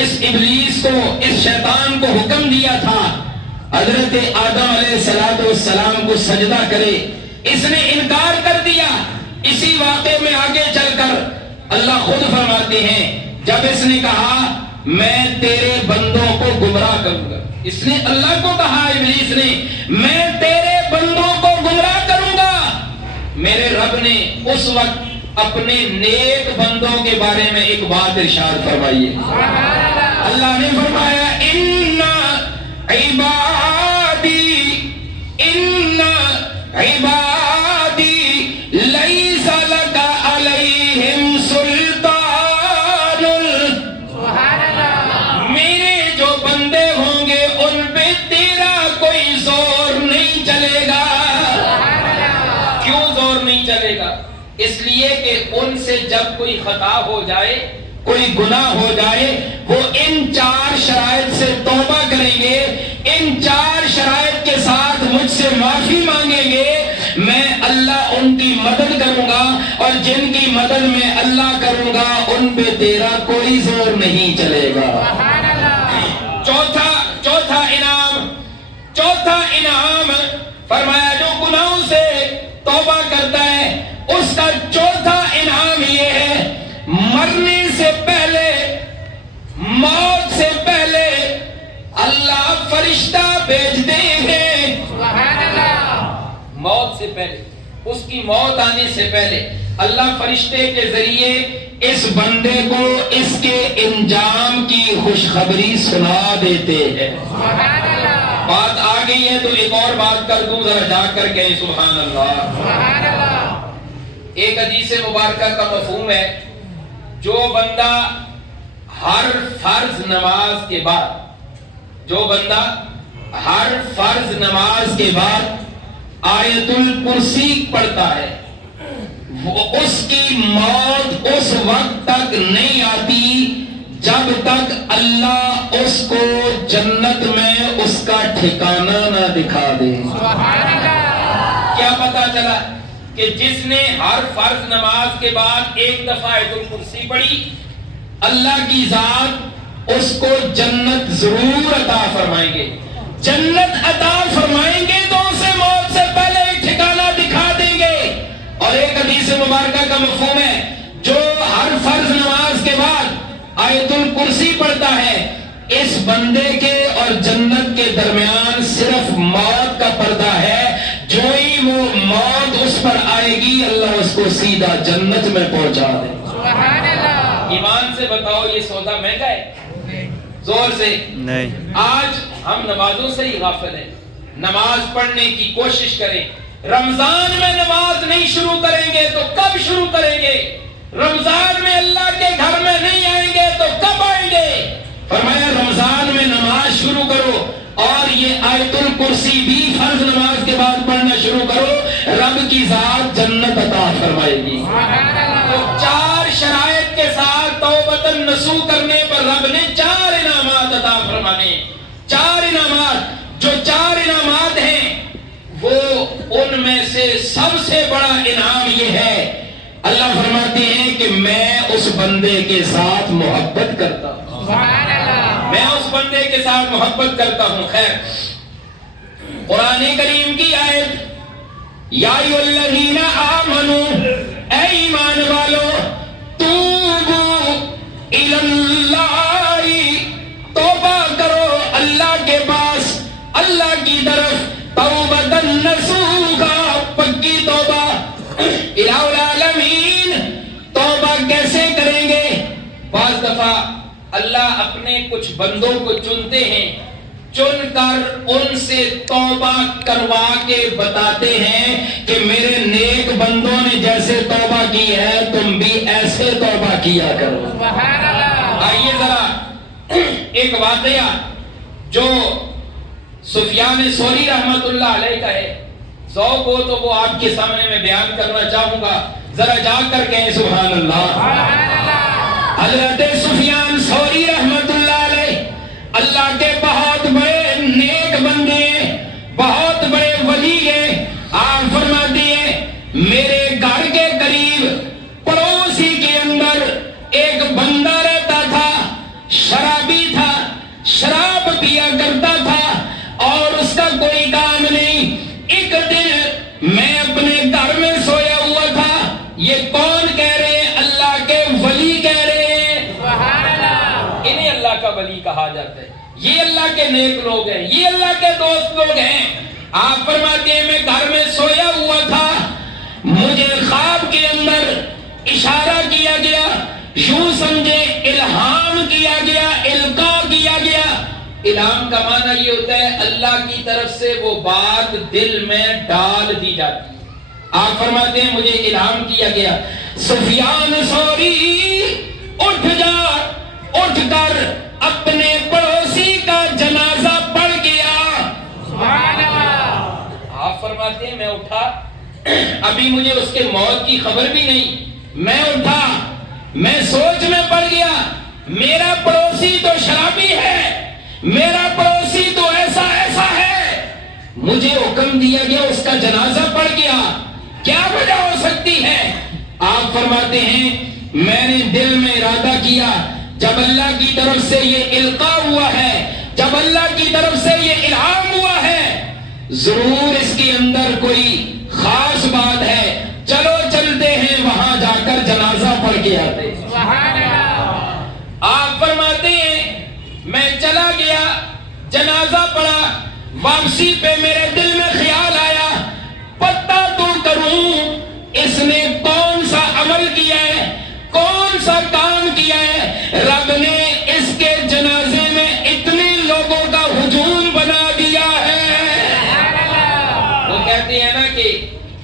اس ابلیس کو، اس شیطان کو حکم دیا تھا حضرت آدم علیہ السلام کو سجدہ کرے، اس نے انکار کر دیا۔ اسی واقعے میں آگے چل کر اللہ خود فرماتے ہیں جب اس نے کہا میں تیرے بندوں کو گمراہ کروں گا، اس نے اللہ کو کہا ابلیس نے میں تیرے بندوں کو گمراہ کروں گا، میرے رب نے اس وقت اپنے نیک بندوں کے بارے میں ایک بات ارشاد فرمائی ہے۔ اللہ نے فرمایا ان عبادی لیس لک علیہم سلطان۔ میرے جو بندے ہوں گے ان پہ تیرا کوئی زور نہیں چلے گا۔ کیوں زور نہیں چلے گا؟ اس لیے کہ ان سے جب کوئی خطا ہو جائے، کوئی گناہ ہو جائے، وہ ان 4 شرائط سے توبہ کریں گے، ان 4 شرائط کے ساتھ مجھ سے معافی مانگیں گے، میں اللہ ان کی مدد کروں گا، اور جن کی مدد میں اللہ کروں گا ان پہ تیرا کوئی زور نہیں چلے گا۔ چوتھا انعام فرمایا جو گناہوں سے توبہ کرتا ہے اس کا چوتھا انعام یہ ہے مرنے سے پہلے، موت سے پہلے اللہ فرشتہ بھیجتے ہیں۔ موت سے پہلے، اس کی موت آنے سے پہلے اللہ فرشتے کے ذریعے اس بندے کو اس کے انجام کی خوشخبری سنا دیتے ہیں۔ بات آ گئی ہے تو ایک اور بات کر دوں، ذرا جا کر کہیں سبحان اللہ۔ ایک حدیث مبارکہ کا مفہوم ہے جو بندہ ہر فرض نماز کے بعد، جو بندہ ہر فرض نماز کے بعد آیت الکرسی پڑھتا ہے، وہ اس کی موت اس وقت تک نہیں آتی جب تک اللہ اس کو جنت میں اس کا ٹھکانہ نہ دکھا دے۔ کیا پتا چلا کہ جس نے ہر فرض نماز کے بعد ایک دفعہ آیت الکرسی پڑھی، اللہ کی ذات اس کو جنت ضرور عطا فرمائیں گے، جنت عطا فرمائیں گے تو اسے موت سے پہلے ایک ٹھکانہ دکھا دیں گے۔ اور ایک حدیث مبارکہ کا مفہوم ہے جو ہر فرض نماز کے بعد آیت الکرسی پڑھتا ہے، اس بندے کے اور جنت کے درمیان صرف موت کا پردہ ہے، جو ہی وہ موت اس پر آئے گی اللہ اس کو سیدھا جنت میں پہنچا دے۔ ایمان سے بتاؤ یہ سودا مہنگا ہے؟ زور سے نہیں۔ آج ہم نمازوں سے ہی غافل ہیں۔ نماز پڑھنے کی کوشش کریں، رمضان میں نماز نہیں شروع کریں گے تو کب شروع کریں گے؟ رمضان میں اللہ کے گھر میں نہیں آئیں گے تو کب آئیں گے؟ فرمایا رمضان میں نماز شروع کرو، اور یہ آیت الکرسی بھی فرض نماز کے بعد پڑھنا شروع کرو، رب کی ذات جنت عطا فرمائے گی۔ تو 4 شرائط کے ساتھ توبۃ نصوح رب نے 4 انعامات عطا فرمانے. 4 انعامات، جو 4 انعامات ہیں وہ ان میں سے سب سے بڑا انعام یہ ہے، اللہ فرماتے ہیں کہ میں اس بندے کے ساتھ محبت کرتا ہوں. میں اس بندے کے ساتھ محبت کرتا ہوں. خیر، قرآن کریم کی آیت، یا ایھا الذین آمنوا، اے ایمان والو، توبوا الی اللہ، توبہ کرو اللہ کے پاس، اللہ کی طرف، توبۃ نصوحا، پکی توبہ، الی العالمین. توبہ کیسے کریں گے؟ بعض دفعہ اللہ اپنے کچھ بندوں کو چنتے ہیں، چن کر ان سے توبہ کروا کے بتاتے ہیں کہ میرے نیک بندوں نے جیسے توبہ کی ہے تم بھی ایسے توبہ کیا کرو. سبحان اللہ. آئیے ذرا ایک واقعہ جو سفیان ثوری رحمت اللہ علیہ کا ہے، ذوق ہو تو وہ آپ کے سامنے میں بیان کرنا چاہوں گا، ذرا جا کر کہیں سبحان اللہ. حضرت سفیان ثوری رحمت اللہ علیہ اللہ کے بہت بڑے نیک بندے ہیں، بہت بڑے ولی ہیں. آپ فرماتے ہیں میرے گھر کے قریب پڑوسی کے اندر ایک بندہ رہتا تھا، شرابی تھا، شراب پیا کرتا تھا اور اس کا کوئی کام نہیں. ایک دن میں اپنے گھر میں سویا ہوا تھا، یہ کون کہہ رہے ہیں؟ اللہ کے ولی کہہ رہے ہیں. انہیں اللہ کا ولی کہا جاتا ہے، یہ اللہ کے نیک لوگ ہیں، یہ اللہ کے دوست لوگ ہیں. آپ فرماتے ہیں میں گھر میں سویا ہوا تھا، مجھے خواب کے اندر اشارہ کیا گیا، یوں سمجھے الہام کیا گیا، القاء کیا گیا. الہام کا معنی یہ ہوتا ہے اللہ کی طرف سے وہ بات دل میں ڈال دی جاتی ہے. آپ فرماتے ہیں مجھے الہام کیا گیا، سفیان ثوری اٹھ جا، اٹھ کر اپنے پڑوسی کا جنازہ پڑھ گیا. سبحان اللہ. آپ فرماتے ہیں میں اٹھا، ابھی مجھے اس کے موت کی خبر بھی نہیں، میں اٹھا، میں سوچ میں پڑ گیا، میرا پڑوسی تو شرابی ہے، میرا پڑوسی تو ایسا ایسا ہے، مجھے حکم دیا گیا اس کا جنازہ پڑھ گیا، کیا وجہ ہو سکتی ہے؟ آپ فرماتے ہیں میں نے دل میں ارادہ کیا، جب اللہ کی طرف سے یہ القاء ہوا ہے، جب اللہ کی طرف سے یہ الہام ہوا ہے، ضرور اس کے اندر کوئی خاص بات ہے، چلو چلتے ہیں وہاں جا کر جنازہ پڑھ کے آتے. سبحان اللہ. آپ فرماتے ہیں میں چلا گیا، جنازہ پڑھا، واپسی پہ میرے دل میں خیال آیا پتہ تو کروں اس نے کون سا عمل کیا ہے، کون سا کام کیا ہے، رب نے اس کے جنازے میں اتنے لوگوں کا ہجوم بنا دیا ہے. وہ کہتے ہیں نا کہ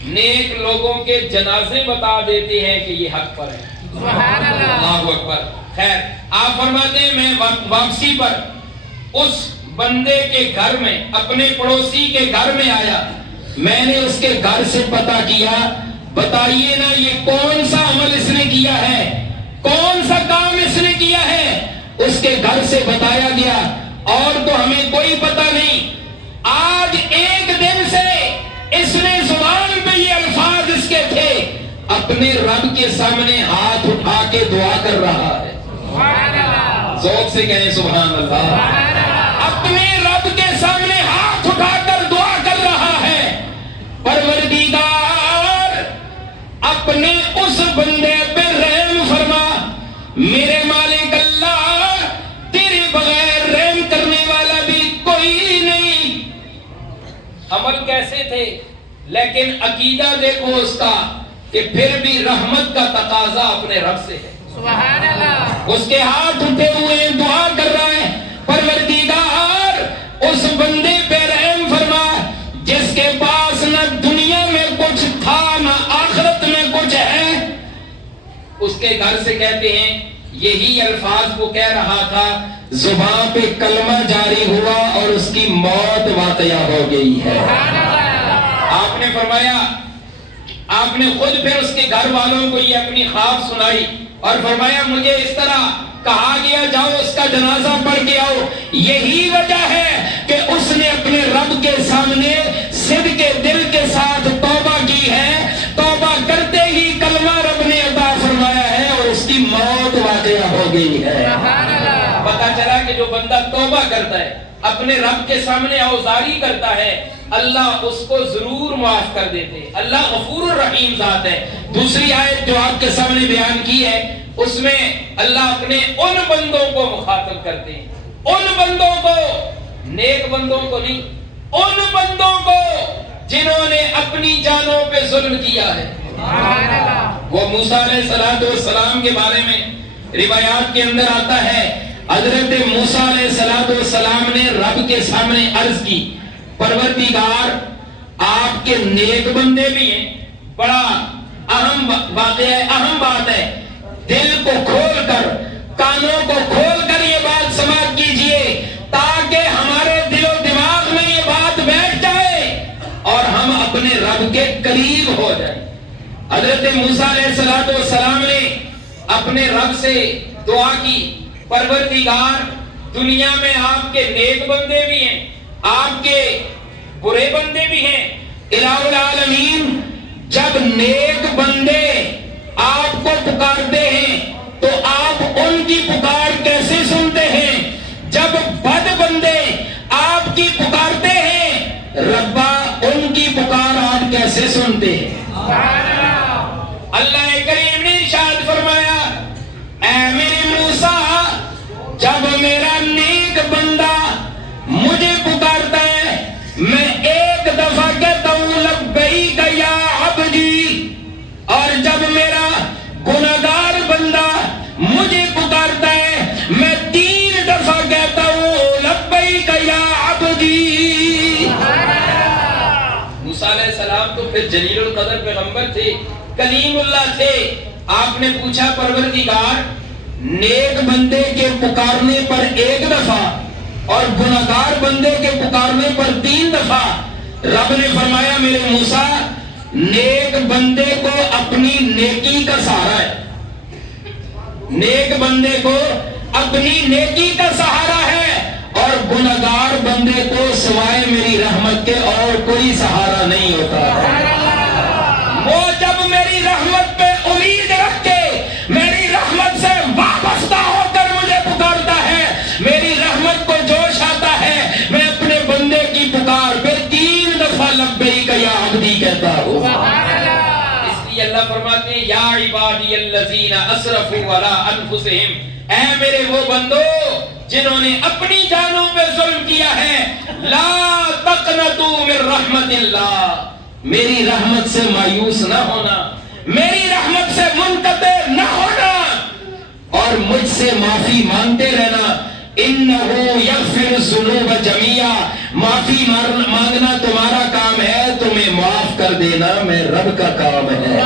نیک لوگوں کے جنازے بتا دیتے ہیں کہ یہ حق پر ہے. سبحان اللہ. اللہ اکبر. خیر، آپ فرماتے ہیں میں واپسی پر اس بندے کے گھر میں، اپنے پڑوسی کے گھر میں آیا، میں نے اس کے گھر سے پتہ کیا، بتائیے نا یہ کون سا عمل اس نے کیا ہے، کون سا کام اس نے کیا ہے. اس کے گھر سے بتایا گیا اور تو ہمیں کوئی پتہ نہیں، آج ایک دن سے اس نے زبان پہ یہ الفاظ اس کے تھے، اپنے رب کے سامنے ہاتھ اٹھا کے دعا کر رہا ہے. ذوق سے کہیں سبحان اللہ. اپنے رب کے سامنے ہاتھ اٹھا کر دعا کر رہا ہے، پروردگار اپنے اس بندے پہ رحم فرما، میرے مالک اللہ تیرے بغیر رحم کرنے والا بھی کوئی نہیں. عمل کیسے تھے لیکن عقیدہ دیکھو اس کا کہ پھر بھی رحمت کا تقاضا اپنے رب سے ہے. سبحان اللہ. اس کے ہاتھ اٹھے ہوئے دعا کر رہا ہے، پروردگار اس بندے پہ رحم فرما جس کے پاس نہ دنیا میں کچھ تھا نہ آخرت میں کچھ ہے. اس کے گھر سے کہتے ہیں یہی الفاظ وہ کہہ رہا تھا، زبان پہ کلمہ جاری ہوا اور اس کی موت واقعہ ہو گئی ہے. آپ نے فرمایا، آپ نے خود پھر اس کے گھر والوں کو یہ اپنی خواب سنائی اور فرمایا مجھے اس طرح کہا گیا جاؤ اس کا جنازہ پڑھ کے آؤ، یہی وجہ ہے کہ اس نے اپنے رب کے سامنے صدق کے دل کے ساتھ توبہ کی ہے، توبہ کرتے ہی کلمہ رب نے عطا فرمایا ہے اور اس کی موت واقعہ ہو گئی ہے۔ پتا چلا کہ جو بندہ توبہ کرتا ہے، اپنے رب کے سامنے آوزاری کرتا ہے، اللہ اس کو ضرور معاف کر دیتے۔ اللہ غفور الرحیم ذات ہے۔ دوسری آیت جو آپ کے سامنے بیان کی ہے، اس میں اللہ اپنے ان بندوں کو مخاطب کرتے ہیں، ان بندوں کو، نیک بندوں کو نہیں، ان بندوں کو جنہوں نے اپنی جانوں پہ ظلم کیا ہے۔ وہ موسیٰ علیہ السلام کے بارے میں روایات کے اندر آتا ہے، حضرت موسیٰ علیہ السلام نے رب کے سامنے عرض کی، پروردگار آپ کے نیک بندے بھی ہیں، بڑا اہم بات ہے، دل کو کھول کر، کانوں کو کھول کر یہ بات سماعت کیجئے تاکہ ہمارے دل و دماغ میں یہ بات بیٹھ جائے اور ہم اپنے رب کے قریب ہو جائیں۔ حضرت موسیٰ علیہ السلام نے اپنے رب سے دعا کی، پروردگار دنیا میں آپ کے نیک بندے بھی ہیں، آپ کے برے بندے بھی ہیں، الہ العالمین جب نیک بندے آپ کو پکارتے ہیں تو آپ ان کی پکار کیسے سنتے ہیں؟ جب بد بندے آپ کی پکارتے ہیں ربا ان کی پکار آپ کیسے سنتے ہیں؟ اللہ کریم نے ارشاد فرمایا، اے میرے موسیٰ جب میرا نیک بندہ مجھے پکارتا ہے میں ایک دفعہ کہتا ہوں لبیک یا عبدی، اور جب میرا گناہگار بندہ مجھے پکارتا ہے میں 3 دفعہ کہتا ہوں لبیک یا عبدی۔ موسیٰ علیہ السلام تو پھر جلیل القدر پیغمبر تھے، کلیم اللہ تھے۔ آپ نے پوچھا پروردگار نیک بندے کے پکارنے پر 1 دفعہ اور گناہگار بندے کے پکارنے پر 3 دفعہ، رب نے فرمایا میرے موسیٰ نیک بندے کو اپنی نیکی کا سہارا ہے، نیک بندے کو اپنی نیکی کا سہارا ہے، اور گناہگار بندے کو سوائے میری رحمت کے اور کوئی سہارا نہیں ہوتا۔ وہ جب میری رحمت پہ امید رکھ کے میری رحمت سے وابستہ ہو کر مجھے پکارتا ہے، میری رحمت کو جوش آتا ہے، میں اپنے بندے کی پکار پہ 3 دفعہ لبیک یا عبدی کہتا ہوں۔ اس لیے اللہ فرماتے ہیں یا عبادی الذین اسرفوا علی انفسہم، اے میرے وہ بندو جنہوں نے اپنی جانوں پہ ظلم کیا ہے، لا تقنطوا من رحمت اللہ، میری رحمت سے مایوس نہ ہونا، میری رحمت سے منقطع نہ ہونا، اور مجھ سے معافی مانگتے رہنا۔ انہو یغفر الذنوب جميعا، معافی مانگنا تمہارا کام ہے، تمہیں معاف کر دینا میں رب کا کام ہے۔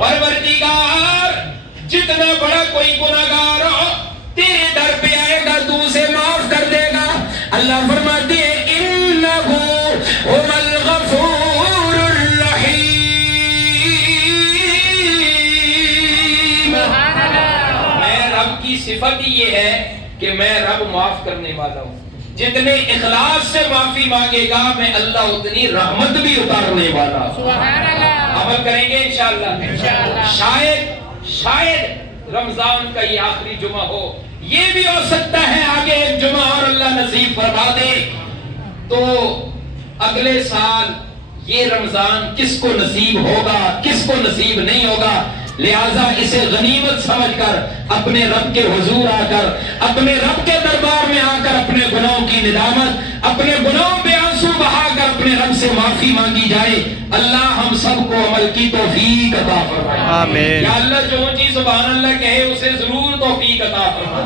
پروردگار جتنا بڑا کوئی گناہگار ہو تیرے در پہ آئے گا تو اسے معاف کر دے گا۔ اللہ فرماتے ہیں انہو هو الغفور الرحیم، میں رب کی صفت ہی یہ ہے کہ میں رب معاف کرنے والا ہوں، جتنے اخلاص سے معافی مانگے گا میں اللہ اتنی رحمت بھی اتارنے والا ہوں۔ عمل کریں گے انشاءاللہ۔ شاید رمضان کا یہ آخری جمعہ ہو، یہ بھی ہو سکتا ہے آگے ایک جمعہ اور اللہ نصیب فرما دے، تو اگلے سال یہ رمضان کس کو نصیب ہوگا کس کو نصیب نہیں ہوگا، لہٰذا اسے غنیمت سمجھ کر اپنے رب کے حضور آ کر، اپنے رب کے دربار میں آ کر اپنے گناہوں کی ندامت، اپنے گناہوں پہ آنسو بہا کر اپنے رب سے معافی مانگی جائے۔ اللہ ہم سب کو عمل کی توفیق عطا فرمائے، آمین۔ یا اللہ جو چیز سبحان اللہ کہے اسے ضرور توفیق عطا فرمائے۔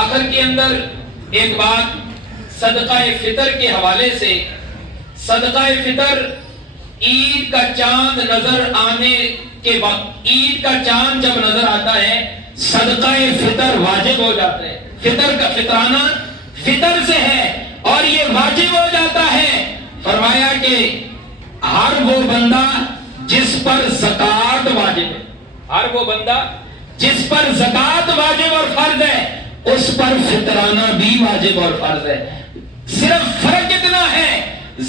آخر کے اندر ایک بات صدقہ فطر کے حوالے سے، صدقہ فطر عید کا چاند نظر آنے کے وقت، عید کا چاند جب نظر آتا ہے صدقہ فطر واجب ہو جاتا ہے، فطر کا فطرانہ فطر سے ہے اور یہ واجب ہو جاتا ہے۔ فرمایا کہ ہر وہ بندہ جس پر زکوٰۃ واجب ہے، ہر وہ بندہ جس پر زکوٰۃ واجب اور فرض ہے اس پر فطرانہ بھی واجب اور فرض ہے. صرف فرق اتنا ہے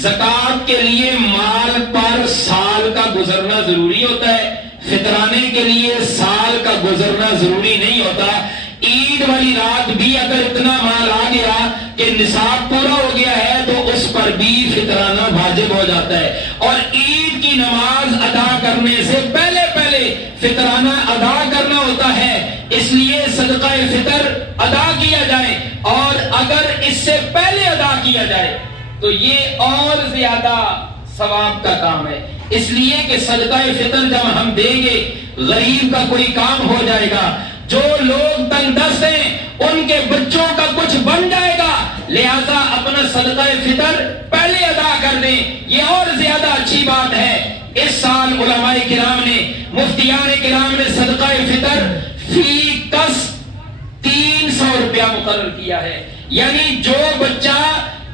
زکوٰۃ کے لیے مال پر سال کا گزرنا ضروری ہوتا ہے، فطرانے کے لیے سال کا گزرنا ضروری نہیں ہوتا. عید والی رات بھی اگر اتنا مال آ گیا کہ نصاب پورا ہو گیا ہے تو اس پر بھی فطرانہ واجب ہو جاتا ہے. اور عید کی نماز ادا کرنے سے پہلے فطرانہ ادا کرنا ہوتا ہے، اس لیے صدقہ فطر ادا کیا جائے، اور اگر اس سے پہلے ادا کیا جائے تو یہ اور زیادہ ثواب کا کام ہے. اس لیے کہ صدقہ فطر جب ہم دیں گے غریب کا کوئی کام ہو جائے گا، جو لوگ تنگ دست ہیں ان کے بچوں کا کچھ بن جائے گا، لہذا اپنا صدقہ فطر پہلے ادا کر دیں، یہ اور زیادہ اچھی بات ہے. اس سال علماء کرام نے، مفتیان کرام نے صدقہ فطر فی کس 300 روپیہ مقرر کیا ہے. یعنی جو بچہ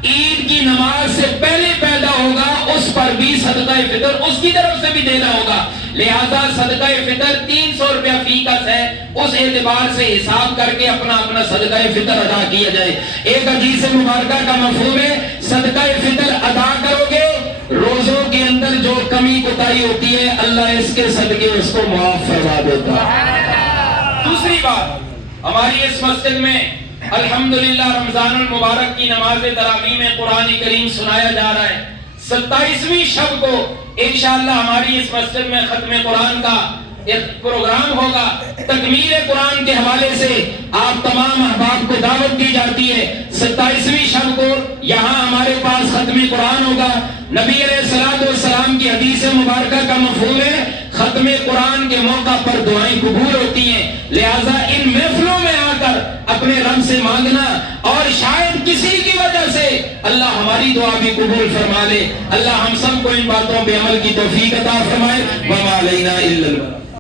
عید کی نماز سے پہلے پیدا ہوگا اس پر بھی صدقہ فطر اس کی طرف سے بھی دینا ہوگا. لہذا صدقہ فطر 300 روپیہ فی کس ہے، اس اعتبار سے حساب کر کے اپنا صدقہ فطر ادا کیا جائے. ایک حدیث مبارکہ کا مفہوم ہے صدقہ فطر ادا کرو گے، روزوں کے اندر جو کمی کوتاہی ہوتی ہے اللہ اس کے صدقے اس کو معاف فرما دیتا ہے. دوسری بات، ہماری اس مسجد میں الحمدللہ رمضان المبارک کی نماز تراویح میں قرآن کریم سنایا جا رہا ہے. 27ویں شب کو انشاءاللہ ہماری اس مسجد میں ختم قرآن کا ایک پروگرام ہوگا. تکمیل قرآن کے حوالے سے آپ تمام احباب کو دعوت دی جاتی ہے. 27ویں شب کو یہاں ہمارے پاس ختم قرآن ہوگا. نبی علیہ الصلوۃ والسلام کی حدیث مبارکہ کا مفہوم ہے ختم قرآن کے موقع پر دعائیں قبول ہوتی ہیں. لہذا ان محفلوں میں آ کر اپنے رب سے مانگنا، اور شاید کسی کی وجہ سے اللہ ہماری دعا بھی قبول فرما لے. اللہ ہم سب کو ان باتوں پہ عمل کی توفیق عطا فرمائے. وما علینا الا البلاغ.